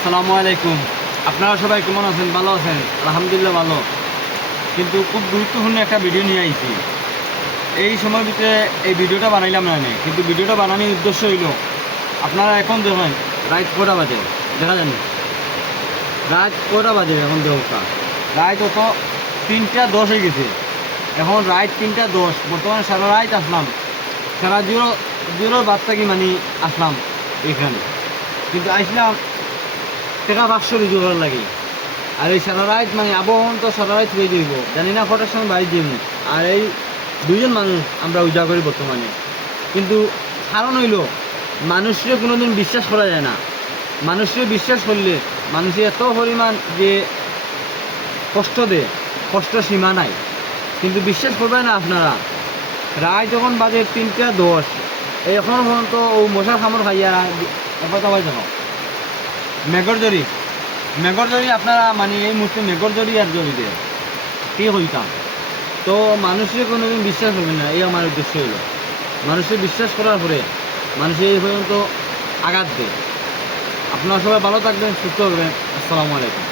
আসসালামু আলাইকুম। আপনারা সবাই কেমন আছেন? ভালো আছেন? আলহামদুলিল্লাহ ভালো। কিন্তু খুব গুরুত্বপূর্ণ একটা ভিডিও নিয়ে আইছি। এই সময়ের ভিতরে এই ভিডিওটা বানাইলাম না আমি, কিন্তু ভিডিওটা বানানোর উদ্দেশ্য হইল আপনারা এখন দেখেন রাত কটা বাজে, দেখা যান রাত কটা বাজে এখন দেহটা রাত অত 3টা 10 হয়ে গেছে। এখন রাত 3টা 10, বর্তমানে সারা রাত আসলাম, সারা জিরোর বাদ থাকি মানে আসলাম এখানে, কিন্তু আসলাম টাকা 500 রিজু করার লাগে। আর এই সারা রাত মানে আবহাওয়া তো সারা রাত হয়ে যাইব, জানি না কটার সময় বাড়ি যাইব। আর এই দুইজন মানুষ আমরা উজা করি বর্তমানে, কিন্তু কারণ হইল মানুষকে কোনোদিন বিশ্বাস করা যায় না। মানুষকে বিশ্বাস করলে মানুষের এত পরিমাণ যে কষ্ট দেয়, কষ্ট সীমা নাই। কিন্তু বিশ্বাস করবেন না আপনারা, রাত যখন বাজে 3টা 10, এখন পর্যন্ত ও মশার খামড় খাইয়া কথা হয় দেখো মেঘর জরি আপনারা মানে এই মুহূর্তে মেঘর জরি আর জরি দেয় কি হইতাম। তো মানুষের কোনোদিন বিশ্বাস হবে না, এই আমার উদ্দেশ্য হলো মানুষের বিশ্বাস করার পরে মানুষের এই পর্যন্ত আঘাত দেয়। আপনারা সবাই ভালো থাকবেন, সুস্থ থাকবেন। আসসালামু আলাইকুম।